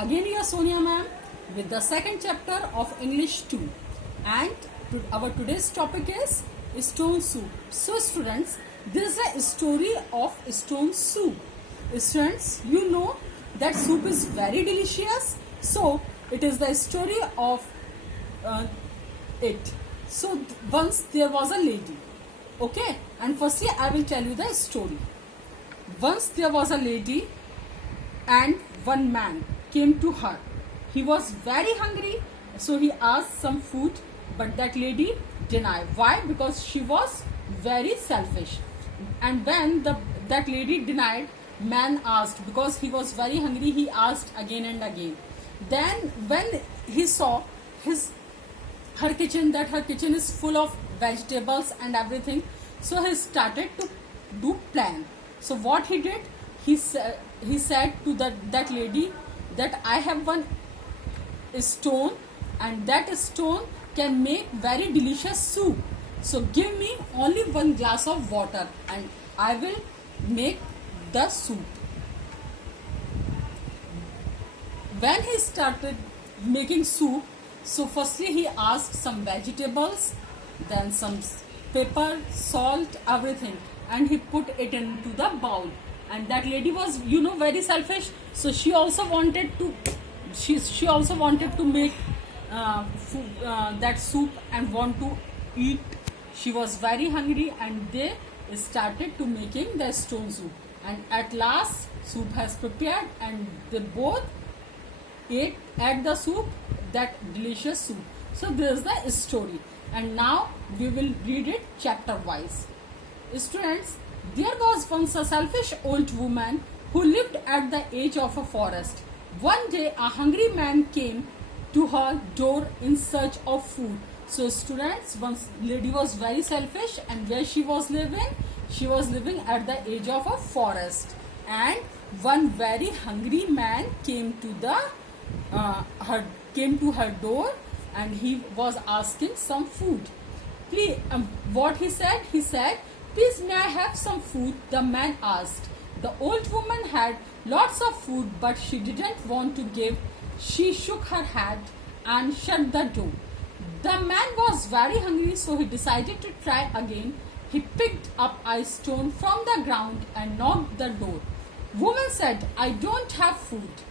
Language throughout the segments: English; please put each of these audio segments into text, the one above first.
Again, we are Sonia ma'am with the second chapter of English 2, and our today's topic is stone soup. So, students, this is a story of stone soup. Students, you know that soup is very delicious, so it is the story of it. So, once there was a lady, okay, and firstly, I will tell you the story. Once there was a lady and one man came to her. He was very hungry, so he asked some food, but that lady denied. Why? Because she was very selfish. And when that lady denied, man asked, because he was very hungry, he asked again and again. Then when he saw her kitchen, that her kitchen is full of vegetables and everything, so he started to do plan. So what he did, he said to that lady that I have one stone, and that stone can make very delicious soup. So give me only one glass of water and I will make the soup. When he started making soup, so firstly he asked some vegetables, then some pepper, salt, everything, and he put it into the bowl. And that lady was, very selfish, so she also wanted to make that soup and want to eat. She was very hungry, and they started to making the stone soup, and at last soup has prepared, and they both ate the soup, that delicious soup. So this is the story, and now we will read it chapter wise. Students, there was once a selfish old woman who lived at the edge of a forest. One day, a hungry man came to her door in search of food. So, students, once lady was very selfish, and where she was living? She was living at the edge of a forest, and one very hungry man came to her door, and he was asking some food. Please, what he said? He said, "Please, may I have some food?" the man asked. The old woman had lots of food, but she didn't want to give. She shook her head and shut the door. The man was very hungry, so he decided to try again. He picked up a stone from the ground and knocked the door. Woman said, "I don't have food."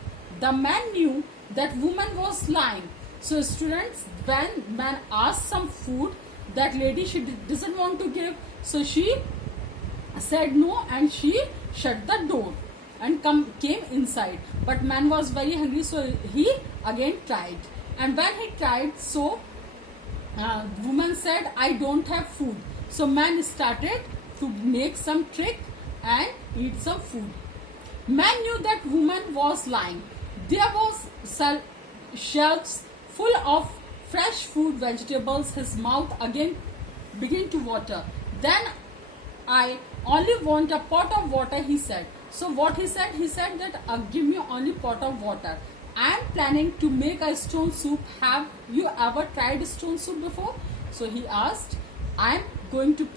The man knew that woman was lying. So students, when man asked some food, that lady, she doesn't want to give, so she said no, and she shut the door and came inside. But man was very hungry, so he again tried, and when he tried, so woman said, "I don't have food." So man started to make some trick and eat some food. Man knew that woman was lying. There was shelves full of fresh food, vegetables. His mouth again began to water. Then, "I only want a pot of water," he said. So what he said? He said that give me only pot of water. I am planning to make a stone soup. Have you ever tried stone soup before? So he asked, I am going to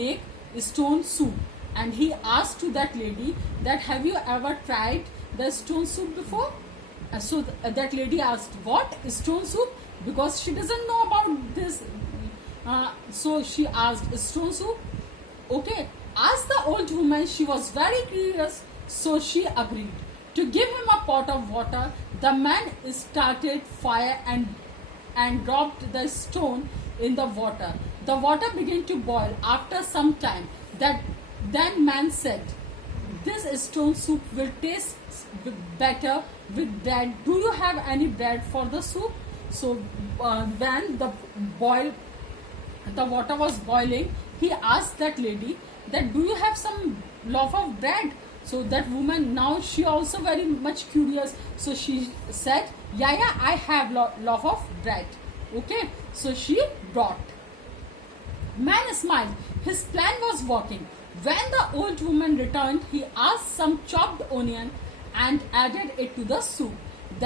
make stone soup. And he asked to that lady that have you ever tried the stone soup before? So that lady asked, what? Stone soup? Because she doesn't know about this. So she asked, stone soup? Okay. Asked the old woman, she was very curious, so she agreed to give him a pot of water. The man started fire and dropped the stone in the water. The water began to boil. After some time, then man said, "This stone soup will taste better with bread. Do you have any bread for the soup?" So when the water was boiling, he asked that lady that, "Do you have some loaf of bread?" So that woman, now she also very much curious, so she said, yeah, I have loaf of bread. Okay, so she brought. Man smiled. His plan was working. When the old woman returned, he asked some chopped onion and added it to the soup.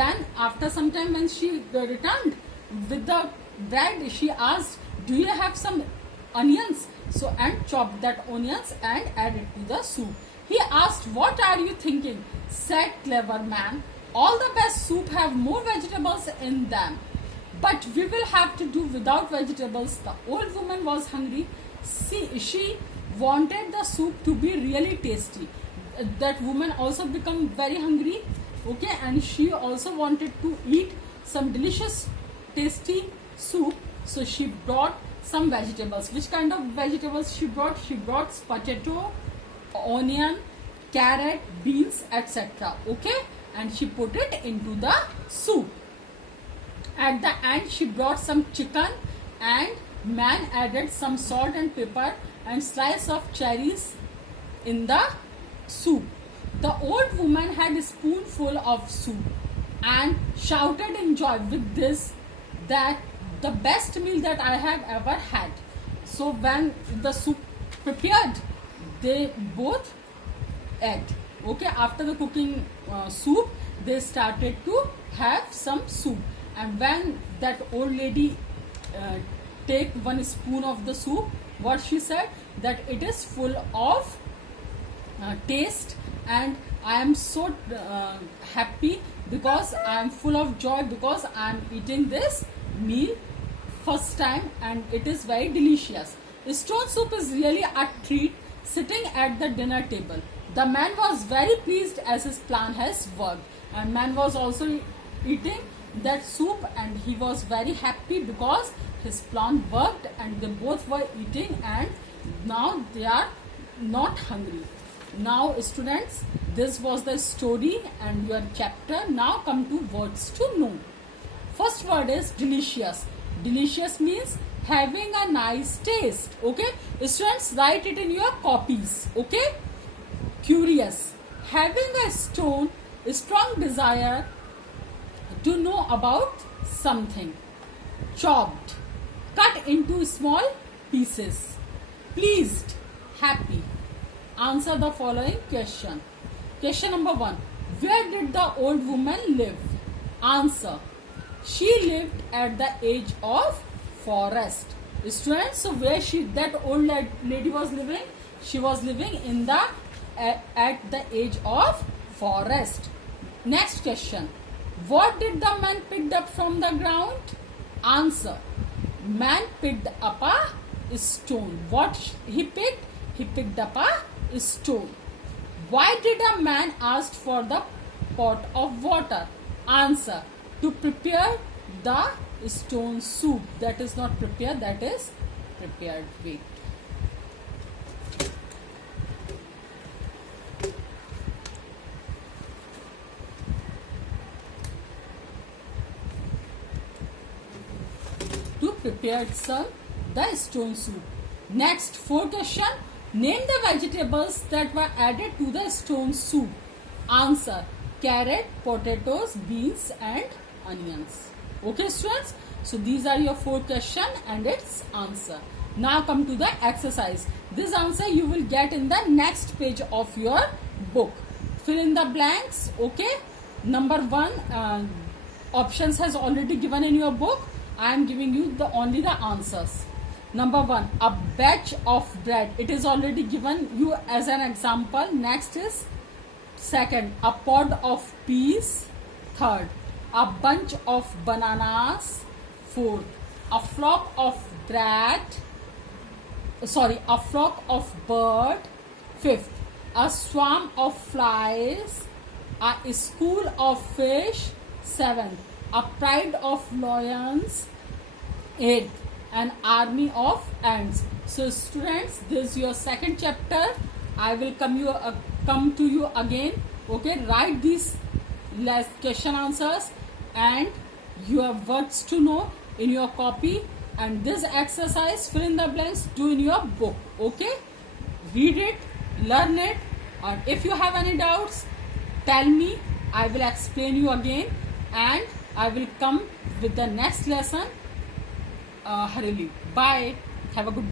Then after some time, when she returned with the bread, she asked, "Do you have some onions?" So and chopped that onions and added to the soup. He asked, "What are you thinking?" Said clever man, all the best soup have more vegetables in them, but we will have to do without vegetables. The old woman was hungry. She wanted the soup to be really tasty. That woman also become very hungry, okay, and she also wanted to eat some delicious tasty soup. So she brought some vegetables. Which kind of vegetables she brought? She brought potato, onion, carrot, beans, etc. Okay, and she put it into the soup. At the end she brought some chicken, and man added some salt and pepper and slice of cherries in the soup. The old woman had a spoonful of soup and shouted in joy with this, that the best meal that I have ever had. So when the soup prepared, they both ate. Okay, after the cooking soup, they started to have some soup. And when that old lady take one spoon of the soup, what she said, that it is full of taste, and I am so happy because I am full of joy because I am eating this meal first time, and it is very delicious. Stone soup is really a treat sitting at the dinner table. The man was very pleased as his plan has worked, and man was also eating that soup, and he was very happy because his plan worked, and they both were eating, and now they are not hungry. Now students, this was the story and your chapter. Now come to words to know. First word is delicious. Delicious means having a nice taste. Okay, students, write it in your copies. Okay. Curious, having a strong desire to know about something. Chopped, cut into small pieces. Pleased, happy. Answer the following question. Question number 1. Where did the old woman live? Answer. She lived at the edge of forest. Students, so where that old lady was living? She was living in the at the edge of forest. Next question. What did the man picked up from the ground? Answer. Man picked up a stone. What he picked? He picked up a stone. Why did a man ask for the pot of water? Answer. To prepare the stone soup. That is not prepared, that is prepared. Wait. To prepare the stone soup. Next, 4 question. Name the vegetables that were added to the stone soup. Answer. Carrot, potatoes, beans and onions. Okay students, so these are your 4 questions and its answer. Now come to the exercise. This answer you will get in the next page of your book. Fill in the blanks. Okay, number 1, options has already given in your book. I am giving you only the answers. Number 1, a batch of bread. It is already given you as an example. Next is second, a pod of peas. Third, a bunch of bananas. Fourth, a flock of bird. Fifth, a swarm of flies. A school of fish. Seventh, a pride of lions. Eighth, an army of ants. So students, this is your second chapter. I will come to you again. Okay, write these question answers and your words to know in your copy, and this exercise fill in the blanks do in your book. Okay, read it, learn it, and if you have any doubts, tell me. I will explain you again, and I will come with the next lesson hurriedly. Bye. Have a good day.